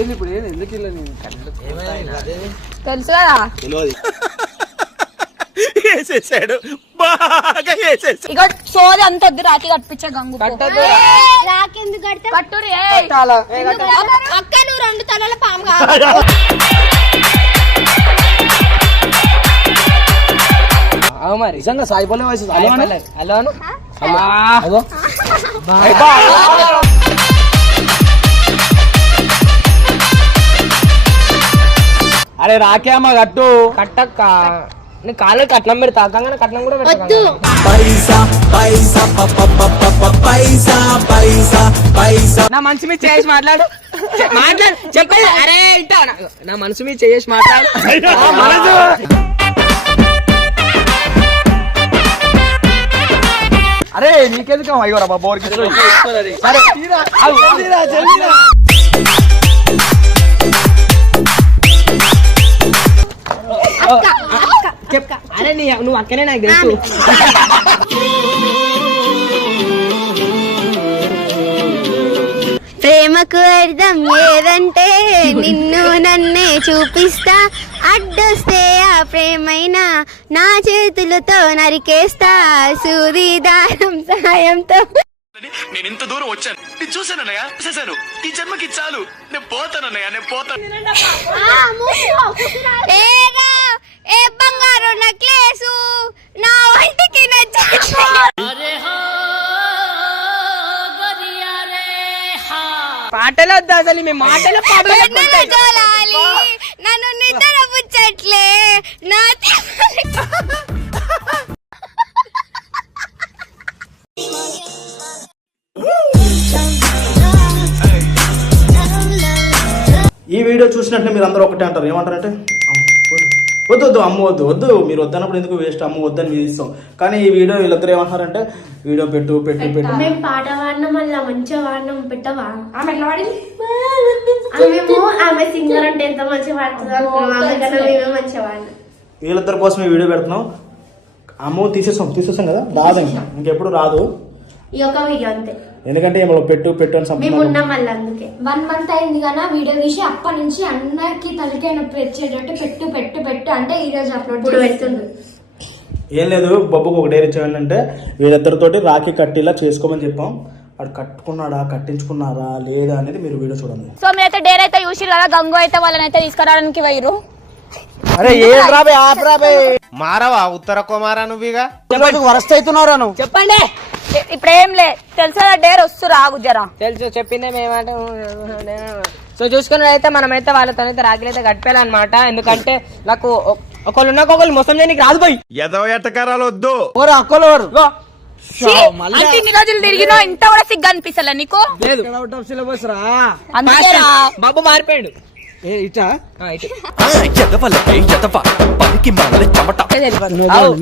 ఇప్పుడు ఎందుకు ఇలా తెలుసు కదా వేసేసాడు బాగా వేసేసాడు. ఇక సోది అంత వద్దు రాకి కట్టించే గంగు రాకెందుకు కడతా కట్టురి అక్క నువ్వు 2 తలల పాము మరి నిజంగా సాయిపోలే వయసు హలో అరే రాకే అమ్మ కట్టు కట్టక్క నీ కాళ్ళు కట్నం పెడతా కంగా కట్నం కూడా వద్దు పైసా పైసా పైసా పైసా పైసా. నా మనసు మీద చేసి మాట్లాడు చెప్పేది అరే ఇంటా నా మనసు మీద చేసి మాట్లాడు. అరే నీకెందుకు అయ్యో రా బాబోరికి అరే నువ్వు అక్కనే నాకు తెలుసు. ప్రేమకు అర్థం ఏదంటే నిన్ను నన్నే చూపిస్తా అడ్డొస్తే ఆ ప్రేమైనా నా చేతులతో నరికేస్తా సూది దారం సాయంతో. నేను ఇంత దూరం వచ్చాను, నేను చూసానన్నయ్య, చూసాను. ఈ జన్మకి చాలు, నేను పోతానన్నయ్య, నేను పోతాను. ఏ బంగారు నక్లేసు నా ఒంటికి పాటలు వద్దా అసలు మీ మాటలు నన్ను నిద్ర పుచ్చట్లే నా ఈ వీడియో చూసినట్టే మీరు అందరూ ఒకటే అంటారు. ఏమంటారంటే వద్దు వద్దు అమ్మ వద్దు వద్దు, మీరు వద్దన్నప్పుడు ఎందుకు వేస్ట్, అమ్మ వద్దని మీరు ఇస్తాం. కానీ ఈ వీడియో వీళ్ళిద్దరు ఏమంటారంటే వీడియో పెట్టు పెట్టు పెట్టు. మేము పాట వాడినాం, మళ్ళీ మంచిగా వాడినాం, పెట్టవా? ఆమె సింగర్ అంటే ఎంత మంచిగా పాడుతుంది అనుకున్నాం, మంచిగా వాడినాం. వీళ్ళిద్దరి కోసం ఈ వీడియో పెడుతున్నాం. అమ్మ తీసేస్తాం కదా, రాదు ఇంకెప్పుడు రాదు ఈ ఒక వీడియో అంతే. ఎందుకంటే ఏమో పెట్టు పెట్టు అని మేము ఉన్నాం మళ్ళీ అందుకే. 1 month అయింది కదా వీడియో తీసి, అప్పటి నుంచి అందరికి తలకాయ నొప్పి వచ్చేటట్టు పెట్టు పెట్టు పెట్టు అంటే ఈ రోజు అప్లోడ్ పెడుతుంది. ఏం లేదు, బొబ్బుకు ఒక డైరీ చేయాలంటే వీళ్ళిద్దరితోటి రాఖీ కట్టిలా చేసుకోమని చెప్పాం. వాడు కట్టుకున్నాడా కట్టించుకున్నారా లేదా అనేది మీరు వీడియో చూడండి. సో మీరైతే డేర్ అయితే చూసిరు కదా, గంగు అయితే వాళ్ళని అయితే తీసుకురావడానికి పోయిరు. అరే ఏం రాబే ఆపరాబే మారవా ఉత్తర కుమారా నువ్వుగా వరస్ట్ అవుతున్నావురా నువ్వు. చెప్పండి ఇప్పుడు ఏం లే తెలుసా, డేర్ వస్తురా గుజరా తెలుసు చెప్పిందే మేమంటే. సో చూసుకుని అయితే మనమైతే వాళ్ళతో అయితే రాఖీలైతే కట్టిపోయాలన్నమాట. ఎందుకంటే నాకు ఒకళ్ళు మోసం చేయడానికి రాదు పోయి ఎదవ ఎట్టకారాలు వద్దు. ఓరా అక్కలోరు అంటే ఇన్ని రోజులు తిరిగినా ఇంత కూడా సిగ్గు అనిపిస్తలే నీకు? అవుట్ ఆఫ్ సిలబస్ రా. అందుకేరా బాబు మారిపోయాడు.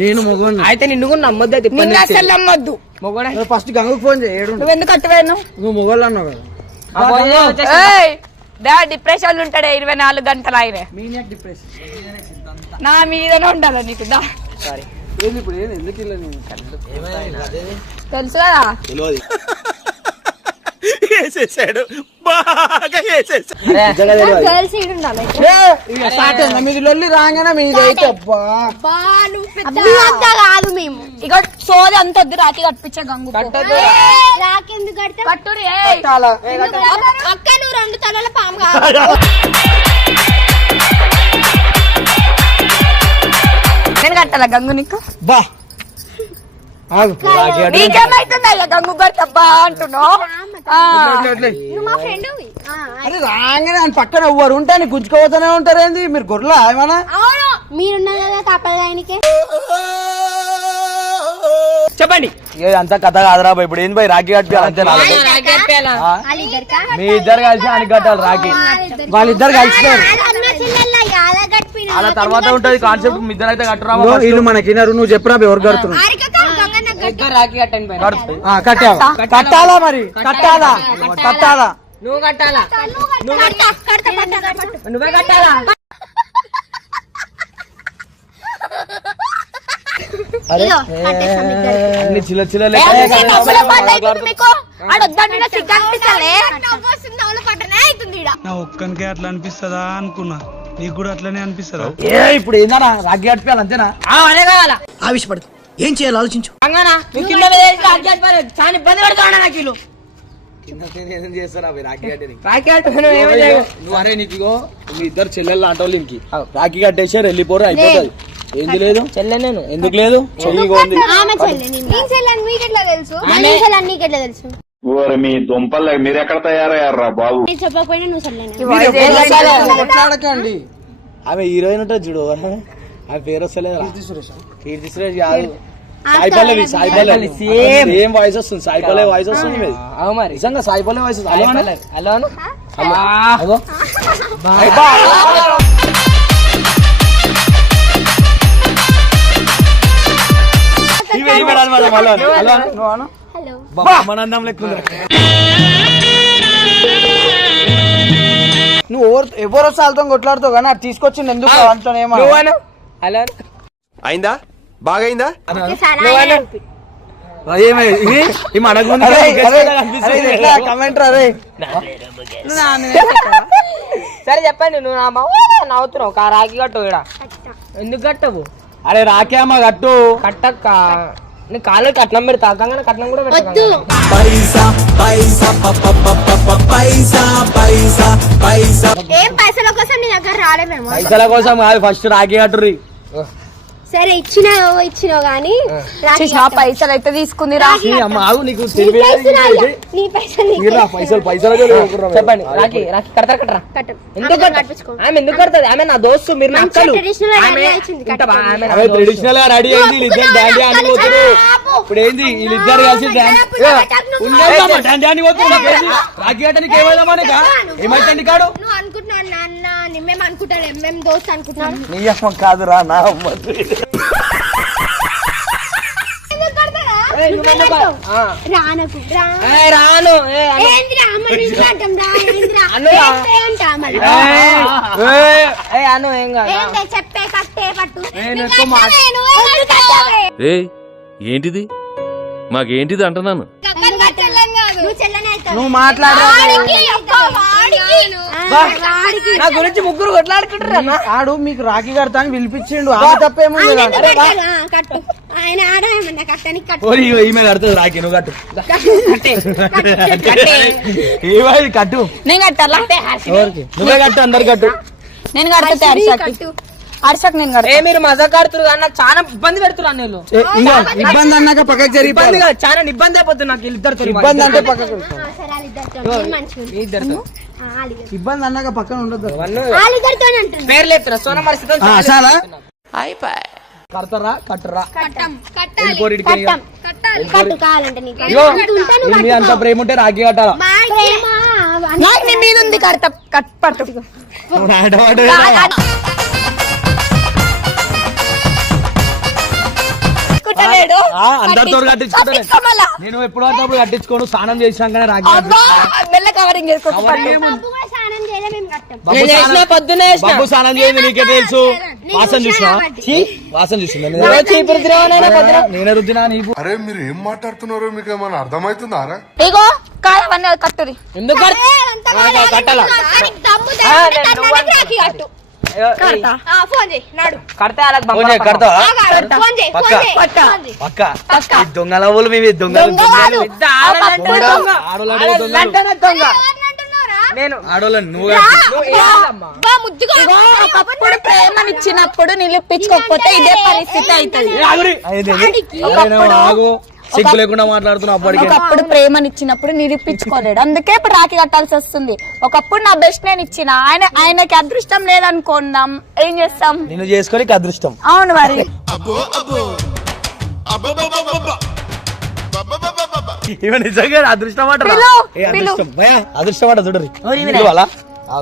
నేను మొగోని అయితే నిన్ను కూడా నమ్మొద్దు. అయితే అసలు నమ్మొద్దు. మొగోడే ఫస్ట్ గంగకు ఫోన్ చేయడు. నువ్వు ఎందుకు కట్టువేను? నువ్వు మొగోళ్ళు అన్నావు కదా. డిప్రెషన్ ఉంటాడే 24 గంటలు ఆయన డిప్రెషన్ నా మీదనే ఉండాలి నీకు. దా ఇప్పుడు ఎందుకు ఇలా తెలుసు కదా వేసేసాడు బాగా వేసేసాడు. గర్ల్స్ ఈడు ఉండాలి. మీది లొల్లి రాగానే మీది అయితే కాదు మేము ఇక సోది అంత వద్దు రాకి కట్టించే గంగు రాకెందుకు కడతా కట్టురి అక్క నువ్వు 2 తలల పాము నేను కట్టాలా గంగు నీకు? బా నీకేమైతుందా గంగు కట్టబ్బా అంటున్నావు? నువ్వు మా ఫ్రెండ్. అరే రాగానే ఆయన పక్కన ఎవ్వరు ఉంటే ఆయన గుంజుకోపోతూనే ఉంటారు. ఏంది మీరు గొర్రెలా ఏమన్నా? అవును మీరున్నారు కదా కాపాడు ఆయనకి. చెప్పండి. అంతా కథ కాదురా బాయ్. ఇప్పుడు ఏంది బాయ్ రాఖీ కట్టాలి అంతే. మీ ఇద్దరు కలిసి అని కట్టాలి రాఖీ. వాళ్ళిద్దరు కలిసిపోయారు. అలా తర్వాత ఉంటది కాన్సెప్ట్. మీ ఇద్దరు అయితే కట్టరా వీళ్ళు మనకి. నువ్వు చెప్పురా ఎవరు కడుతున్నారు? రాఖీ కట్టండి కట్టాలా మరి కట్టాలా కట్టాలా నువ్వు కట్టాలా నువ్వే కట్టాలా. అన్ని చిల్ల చిల్ల మీకు ఆడొద్దంటే సిగ్గు అనిపిస్తలే. ఈడ. నా ఒక్కనికే అట్లా అనిపిస్తుందా అనుకున్నా, నీకు కూడా అట్లనే అనిపిస్తుందా? ఇప్పుడు ఏందన్నా రాఖీ కట్టిపోయాలి అంతేనా? అనే కావాలా ఆవిషపడదు, ఏం చేయాలి ఆలోచించు. అంగనా నువ్వు కింద మీద వేసి రాఖీ కట్టాలి. చాలా ఇబ్బంది పెడతావు నాకు వీళ్ళు. ఏం చేస్తారా రాఖీ కట్టేది? రాఖీ కట్టుకుని ఏమీ చేయవు. నువ్వు అరే నీకు మీ ఇద్దరు చెల్లెళ్ళు అంటావు ఇంకి రాఖీ కట్టేసారు వెళ్ళిపోరు అయిపోతుంది. ఏంది లేదు చెల్లె నేను ఎందుకు లేదు? చెయ్యి ఉంది. ఆమె చెల్లి నేను చెల్లని మీకెట్లా తెలుసు? నేను చెల్లని నీకెట్లా తెలుసు? మీ దుంపలు మీరెక్కడ తయారయ్యారా బాబు? నేను చెప్పకపోయినా నువ్వు చెల్లని. కొట్లాడకండి. ఆమె హీరోయిన్ ఉంటుంది చూడు, ఆమె పేరు వస్తలేదు. కీర్తి సురేష్ కాదు, సాయి పల్లవి. సాయి పల్లవి సేమ్ వాయిస్ వస్తుంది. సాయి పల్లవి వాయిస్ వస్తుంది మీది. అవు మరి నిజంగా సాయి పల్లవి వాయిస్ హలో మనందం లెక్క నువ్వు ఎవరు సాల్తో కొట్లాడుతావు కానీ అది తీసుకొచ్చింది ఎందుకు అంతనేమో. హలో అయిందా? బాగైందా? కమెంట్ అరే సరే చెప్పండి. నువ్వు నా నవ్వుతున్నావు. రాఖీ కట్టవు ఇక్కడ. ఎందుకు కట్టవు? అరే రాఖీ అమ్మ కట్టు. కట్టక్క నీ కాళ్ళు కట్నం పెడతా. కంగానే కట్నం కూడా వద్దు. ఏం పైసల కోసం నీ దగ్గర రాలేమేమో. పైసల కోసం కాదు, ఫస్ట్ రాఖీ కట్టుర్రి. సరే ఇచ్చినావు గానీ పైసలు అయితే తీసుకుంది రా. అమ్మ ఆగు, నీకు తెలివి నీ పైసలు పైసలు చెప్పండి. రాఖీ రాఖీ కడతారు కట్టరా? కట్టు. ఎందుకు ఆమె ఎందుకు కడుతుంది? ఆమె నా దోస్తు, మీరు నా అక్కలు. ఆమె ట్రెడిషనల్ గా రెడీ అయింది. వీళ్ళిద్దరు డాండీ అని పోతున్నారు. ఇప్పుడు ఏంది వీళ్ళిద్దరు కలిసి డాండీ అని పోతున్నారు. రాఖీ కట్టడానికి ఏమైనా ఏమైతే కాడు నువ్వు అనుకుంటున్నావు నాన్న మేము అనుకుంటాను మేము దోస్తు అనుకుంటున్నాను. నీ అమ్మ కాదురా నా అమ్మ. రానకు రాను అను ఏం కాదు. చెప్పే కట్టే పట్టు ఏంటిది? మాకేంటిది అంటున్నాను. నువ్వు మాట్లాడు. నా గురించి ముగ్గురు కొట్లాడుకుంటారు. ఆడు మీకు రాఖీ కడతా అని పిలిపించిండు. ఆమె తప్పేముంది? కట్టు ఆయన ఆడమన్నా కట్టని కట్టు. ఈమె కడుతుంది రాఖీ, నువ్వు కట్టు. కట్టు నేను కట్టాలా? నువ్వే కట్టు, అందరు కట్టు. నేను కడతా హర్షక్ నేను కడతా. మీరు మజాక్ ఆడుతున్నారు కానీ నాకు చాలా ఇబ్బంది పెడుతున్నారు. నేను ఇబ్బంది అన్నాక పక్కకి జరిగి ఇబ్బంది కాదు, చాలా ఇబ్బంది అయిపోతుంది నాకు వీళ్ళిద్దరితో. ఇబ్బంది అంటే పక్కకు ఇద్దరితో ఇబ్బంది అన్నాక పక్కన ఉండదు. పేరు లేపుతున్నా సోనం పరిస్థితి కడతారా కట్టరా? అంత ప్రేమ ఉంటే రాఖీ కట్టాలా? నాకు నీ మీద ఉంది కడతా. పట్టు అందరితో కట్టించుకుంటా. నేను ఎప్పుడు అప్పుడు కట్టించుకోను. స్నానం చేసినాకనే రాఖీ కవరింగ్ బాబు స్నానం చేయండి. నీకే తెలుసు. వాసన చూసినా వాసన చూసిందా? నేనే రుద్దినా నీకు. అరే మీరు ఏం మాట్లాడుతున్నారో మీకు ఏమైనా అర్థమవుతుందా? ఇగో కాదవన్నీ కట్టురి. ఎందుకు కట్టాలా? దొంగల ఊళ్ళు మేమే దొంగలు. ఒకప్పుడు ప్రేమనిచ్చినప్పుడు నిలిపించుకోకపోతే ఇదే పరిస్థితి అవుతుంది. సిగ్గు లేకుండా మాట్లాడుతున్నా. ఒకప్పుడు ప్రేమనిచ్చినప్పుడు నిరూపించుకోలేడు, అందుకే ఇప్పుడు రాఖీ కట్టాల్సి వస్తుంది. ఒకప్పుడు నా బెస్ట్ నేను ఇచ్చిన ఆయనకి అదృష్టం లేదనుకున్నాం, ఏం చేస్తాం? నేను చేసుకోనికి అదృష్టం. అవును మరి. నిజంగా అదృష్టం అంట. అదృష్టం అంట చూడరు.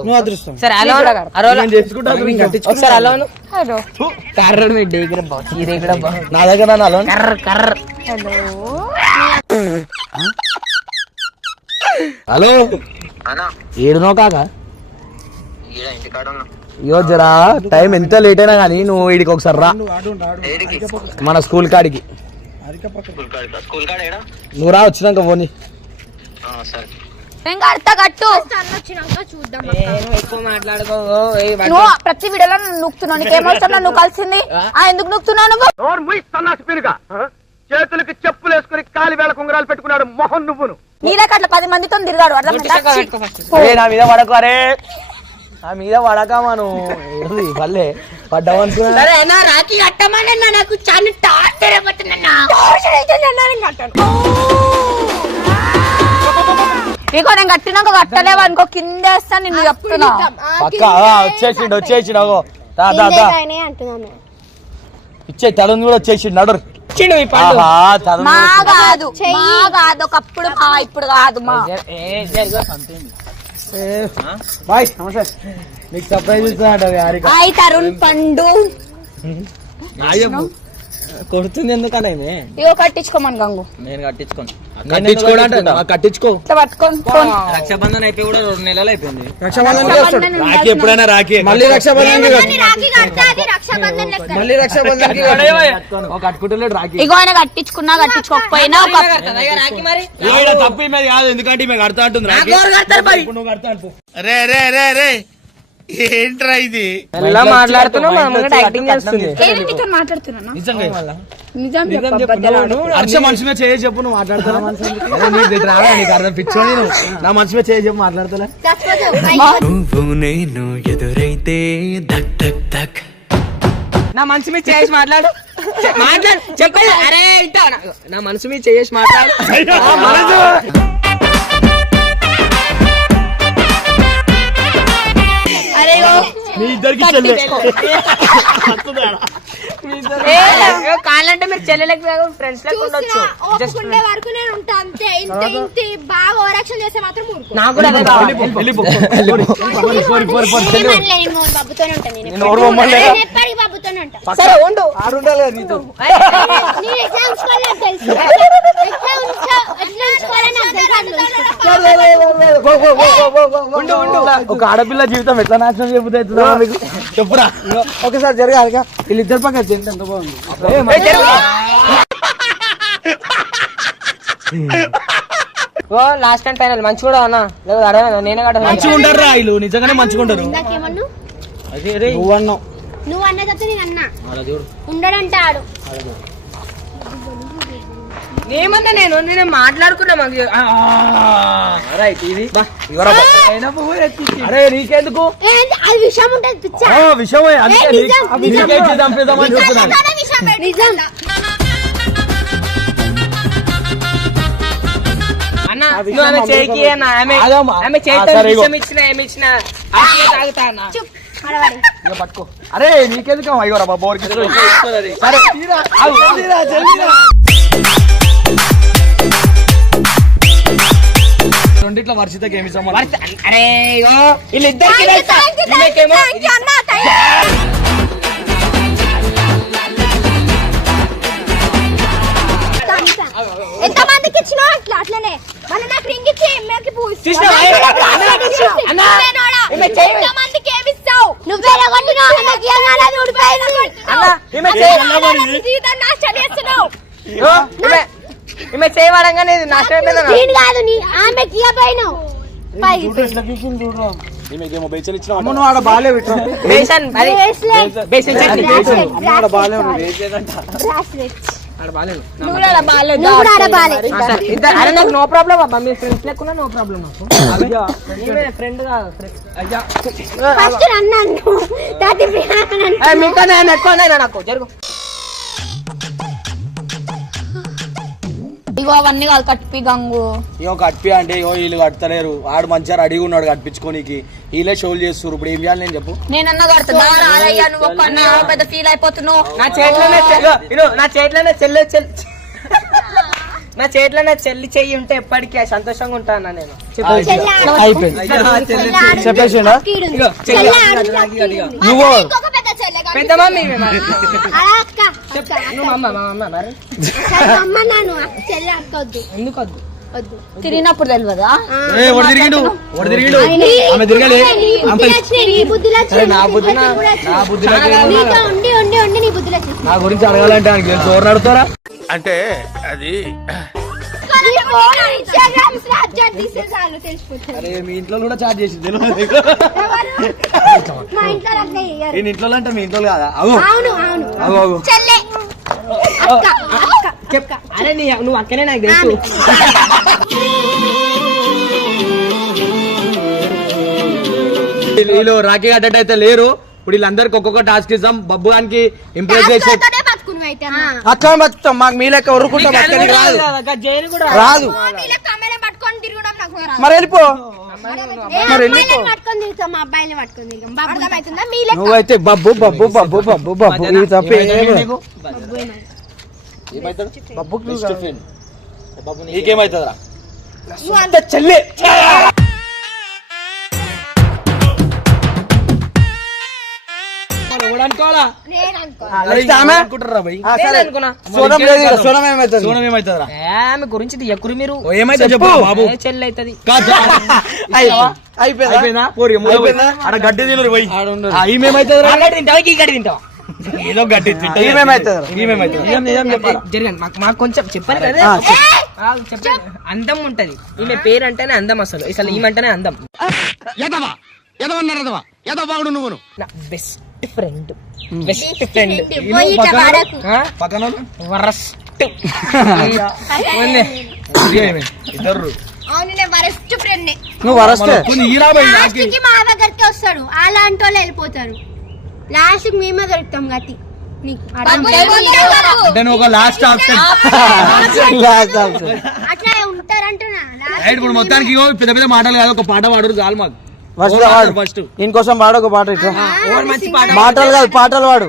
నువ్వు అదృష్టం. సరే చేసుకుంటా. ఒకసారి అలోను నా దగ్గర హలో ఏడునో కాక ఇయో జరా టైం ఎంత లేట్ అయినా కానీ నువ్వు వీడికి ఒకసారి రా మన స్కూల్ కాడికి. నువ్వు రా వచ్చినాక పోనీ. నేను కడతా కట్టు. నేను ఎక్కువ మాట్లాడుకో. నువ్వు ప్రతి వీడియోలో నన్ను నూకుతున్నావు. నీకేమవసరం నువ్వు కలిసింది? ఎందుకు నూకుతున్నావు నువ్వు? చేతులకి చెప్పులు వేసుకుని కాలి వేళ కుంగరాలు పెట్టుకున్నాడు మొహం నువ్వును. నీళ్ళకి అట్లా 10 మందితో తిరిగాడు. నా మీద పడకు. అరే నా మీద పడకమాను పల్లె పడ్డామనుకున్నా. రాఖీ కట్టమని నాకు చాలా టార్చర్ అయిపోతుందన్నా. ఇగో నేను కట్టినాక కట్టలేవు అనుకో, కింద వేస్తా నిన్ను చెప్తున్నా. పక్క వచ్చేసిండు ఇచ్చే తడుని కూడా వచ్చేసిండు. నడు మా కాదు ఒకప్పుడు మా, ఇప్పుడు కాదు మా. బాయ్ నమస్తే. నీకు సర్ప్రైజ్ ఇస్తున్నా హాయ్ తరుణ్ పండు. కొడుతుంది ఎందుకనే? ఇగో కట్టించుకోమని గంగు. నేను కట్టించుకోను. కట్టించుకో పట్టుకొని రక్షాబంధన్ అయిపోయి కూడా 2 నెలలు అయిపోయింది. రాఖీ ఎప్పుడైనా రాఖీ మళ్ళీ రక్షాబంధన్ కట్టుకుంటలేడు రాఖీ. ఇగో ఆయన కట్టించుకున్నా కట్టించుకోకపోయినా రాఖీ మరి తప్పు మీద కాదు, ఎందుకంటే మేము కడతా అంటుంది రాఖీ. నువ్వు కడతా అనుకో. ఏంట్రా ఇది? ఎలా మాట్లాడుతున్నావు? యాక్టింగ్ చేస్తుంది. మాట్లాడుతున్నా హర్ష మనసు మీద చేసి చెప్పు. నువ్వు మాట్లాడుతున్నా నీకు అర్థం పిచ్చోని. నువ్వు నా మనసు మీద చేసి చెప్పు. మాట్లాడుతున్నా నువ్వు నేను ఎదురైతే ధక్ ధక్ ధక్. నా మనసు మీద చేసి మాట్లాడు. చెప్పాలి. అరే ఇంటా నా మనసు మీద చేసి మాట్లాడు. మీ ఇద్దరికి కావాలంటే మీరు చెల్లెలకు ఫ్రెండ్స్ లెక్క ఉండొచ్చు. వరకు నేను ఉంటా అంతే. ఇంత బాగా ఓవరాక్షన్ చేస్తే మాత్రం నాకు కూడా అదే కావాలి. సరే ఉండు. ఒక ఆడపిల్ల జీవితం ఎట్లా నాశనం చెబుతా చెప్పురా. ఒకసారి జరగాలి. వీళ్ళిద్దరు పక్క ఎంత బాగుంది. లాస్ట్ అండ్ ఫైనల్ మంచి కూడా అన్నా. నేనే కదా మంచిగా ఉంటారు రా వీళ్ళు. నిజంగానే మంచిగా ఉంటారు. నువ్వు అన్నావు. నువ్వు అన్నదైతే నేను అన్నా ఉండడంటాడు. ఏమన్నా నేను మాట్లాడుకున్నా. అరే నీకెందుకు అది విషయం ఉంటుంది పిచ్చ. విషయమే చంపేద్దామని చెప్తున్నాను. నిజం అన్న నువ్వు ఆమె చేయికి ఆమె చేతితో విషయం ఇచ్చిన ఏమి ఇచ్చిన తాగుతా అన్న. పట్టుకో. అరే నీకెందుకు అయ్యోరా బాబోరికి. సరే రెండిట్లో వర్షితకి ఏమి సంబంధం? అరే వీళ్ళిద్దరికి ఎంత మందికి ఇచ్చినా అట్లా అట్లనే మన నాకు రింగ్ ఇచ్చి ఎమ్మకి మందికి ఏమిస్తావు? నువ్వే ఈమె చేయవాడంగానే నాశనం కాదు నీ ఆమెకి ఇవ్వబోయినావు. నో ప్రాబ్లం అబ్బా. మీ ఫ్రెండ్స్ లేకున్నా నో ప్రాబ్లం. ఫ్రెండ్ నాకు జరుగు. ఇగో అవన్నీ కాదు కట్టిపి గంగు. ఇగో కట్పి అంటే ఇగో వీళ్ళు కడతలేరు. ఆడు మంచిగా రెడీగా ఉన్నాడు కట్టించుకోనికి. వీళ్ళే షోలు చేస్తారు. ఇప్పుడు ఏం చేయాలి నేను చెప్పు? నేనన్నా కడతా. నువ్వు పెద్ద ఫీల్ అయిపోతున్నావు. నా చేతిలోనే చెల్లి చెయ్యి ఉంటే ఎప్పటికీ సంతోషంగా ఉంటానా నేను. చెప్పేసిండా నువ్వు? పెద్ద మమ్మీ ఎందుకు వద్దు? తిరిగినప్పుడు తెలియదా? నా గురించి అడగాలంటే ఆయనకి తెలుసు. ఎవరు అడుగుతారా అంటే అది ఇన్స్టాగ్రామ్ స్నాప్చాట్ తీసేసాను తెలిసిపోతుంది. అరే మీ ఇంట్లో కూడా చాట్ చేసి తెలియదు మా ఇంట్లో అట్లా చెయ్యరు. నేను ఇంట్లో అంటే మీ ఇంట్లో కాదా? అగో అవును అవును అగో అగో చెల్లె అక్క అక్క చెప్ అరే నువ్వు అక్కనే నాకు తెలుసు. వీళ్ళు రాఖీ కట్టేటైతే లేరు. ఇప్పుడు వీళ్ళందరికి ఒక్కొక్క టాస్క్ ఇస్తాం. బబ్బు గానికి ఇంప్రెస్ చేసే బతుకును అయితే అక్క బతుకుతాం. మాకు మీ లెక్క ఉరుకుంటాం. బతకనికి రాదు జైలు కూడా రాదు. పట్టుకొని తిరగడం నాకు రాదు. మరి వెళ్ళిపో. అమ్మాయిలను పట్టుకొని తిరుగుతాం, మా అబ్బాయిని పట్టుకొని తిరుగుతాం. అర్థమవుతుందా? మీ లెక్క నువ్వైతే బబ్బు బబ్బు బబ్బు బబ్బు బబ్బు ఇది తప్ప నీకేమైతుందిరా? చెల్లి అనుకోవాలా? నేను అనుకో. అనుకుంటారా భయ్? అనుకున్నా సోనం లేదు కదా, సోనం ఏమవుతుంది? సోనం ఏమైతుందిరా? ఆమె గురించి ఎక్కురు మీరు ఏమైతే చెప్పు బాబు. చెల్లి అవుతుంది. అయిపోయిందా? పోరి ఆడ గడ్డి తినరు పోయి. ఈమెమైతుందిరా? తింటావా ఈ గడి తింటావా? ఏదో గడ్డి తింటా. జరగండి మాకు కొంచెం చెప్పాలి కదా. చెప్పండి. అందం ఉంటది. ఈమె పేరు అంటేనే అందం. అసలు ఈమెంటేనే అందం. నా బెస్ట్ ఫ్రెండ్. Best friend. పోయి ఇట్లా వాడకు. పక్కన వరస్ట్. ఇద్దరు అవును, నేను వరస్ట్ ఫ్రెండ్. నువ్వు వరస్తే లాస్ట్ కి మా దగ్గరికి వస్తాడు. అలాంటి వాళ్ళు వెళ్ళిపోతారు. లాస్ట్ మేమే దొరుకుతాం గతి నీకు. అంటే నువ్వు ఒక లాస్ట్ ఆప్షన్. అట్లా ఉంటారంటున్నా. ఇప్పుడు మొత్తానికి ఇగో పెద్ద పెద్ద మాటలు కాదు, ఒక పాట పాడు చాలు మాకు. ఫస్ట్ ఇంకోసం పాడు, ఒక పాట ఇట్లా. మాటలు కాదు, పాటలు పాడు.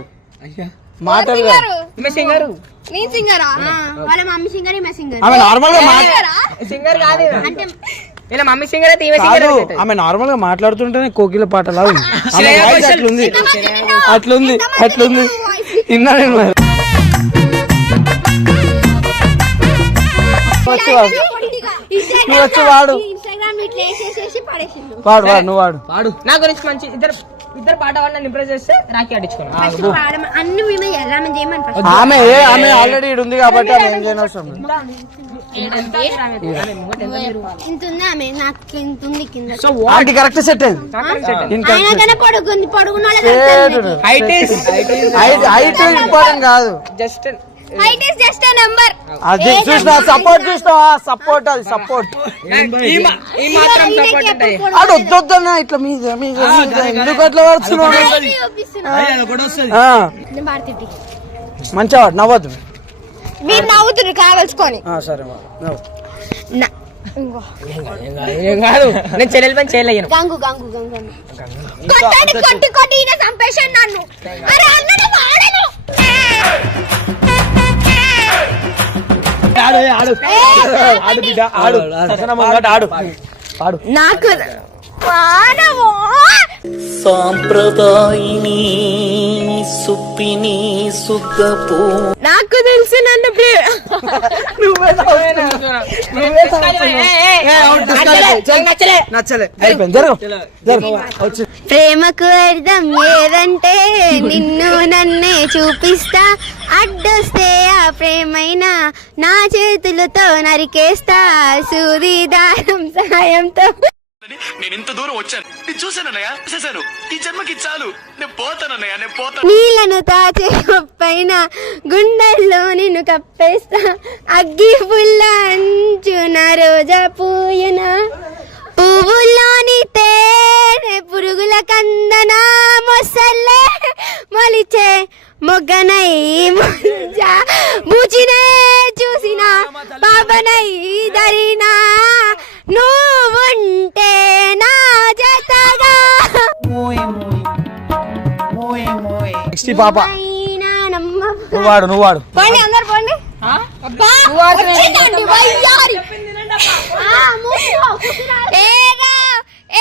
మాటలు కాదు. ఈమె సింగర్. నేను సింగరా? వాళ్ళ మమ్మీ సింగర్, ఈమె సింగర్. ఆమె నార్మల్ గా సింగర్ కాదు. అంటే ఇలా మమ్మీ సింగర్ అయితే ఈమె సింగర్. ఆమె నార్మల్ గా మాట్లాడుతుంటేనే కోకిల పాటలా ఉంది. అట్లుంది అట్లుంది అట్లుంది. ఇన్నా నేను వచ్చి వాడు ఇన్స్టాగ్రామ్ ఇట్లా వేసేసి పడేసిండు. వాడు వాడు నువ్వు వాడు పాడు. నా గురించి మంచి ఇద్దరు పాట వాళ్ళని ఇంప్రెస్ చేస్తే రాఖీ అడిచుకున్నాను. అన్ని మేమే చేయాలి చేయమని ఆమె ఆల్రెడీ ఇడు ఉంది కాబట్టి ఆమె ఏం చేయనవసరం లేదు. ఇంత ఉంది ఆమె, నాకు ఇంత ఉంది కింద. ఆంటీ కరెక్ట్ సెట్ అయింది. ఆయనకన్నా పొడుగుంది, పొడుగున్న హైట్ ఇంపార్టెంట్ కాదు. Just height is just a number. అది చూసినా సపోర్ట్ చూసినావా? సపోర్ట్ అది సపోర్ట్. ఈ మాత్రం సపోర్ట్ ఉంటాయి. ఆడు వద్దొద్దన్నా ఇట్లా మీద మీద ఎందుకు అట్లా పడుతున్నావు? మంచిగా వాడు నవ్వద్దు. మీరు నవ్వుతున్నారు కావలసుకొని. సరే ఏం కాదు, నేను చెల్లెలు పని చేయలేను. గంగు గంగు గంగు కొట్టి కొట్టి ఈయన చంపేశాడు నన్ను. అరే అన్నను వాడను. నాకు సాంప్రదాయిని సుప్పిని సుద్దపు నాకు తెలిసి నన్ను ప్రేమకు అర్థం ఏదంటే నిన్ను నన్నే చూపిస్తా, అడ్డొస్తే ఆ ప్రేమైనా నా చేతులతో నరికేస్తా, సూది దారం సాయంతో. నేను ఇంత దూరం వచ్చాను, నేను చూశానన్నయ్య, చేశాను. ఈ జన్మకి చాలు, నేను పోతానన్నయ్య, నేను పోతాను. నీళ్ళను తాచే పైన గుండెల్లో నిన్ను కప్పేస్తా, అగ్గి పుల్ల అంచున రోజా పూయన, పువ్వుల్లోని తేనె పురుగుల కందన, మొసల్లే మొలిచే మొగ్గనై మూచినే చూసిన పాపనై దరినా, నువ్వుంటే నా జతగా. పాప నువ్వు వాడు పోండి అందరు పోండి.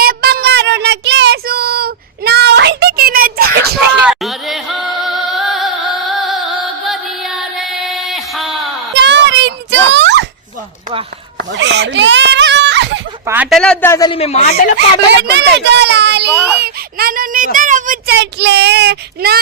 ఏ బంగారు నెక్లెస్ నా ఒంటికి పాటలు వద్దా అసలు? మీ మాటలు నన్ను నిద్ర పుచ్చట్లే నా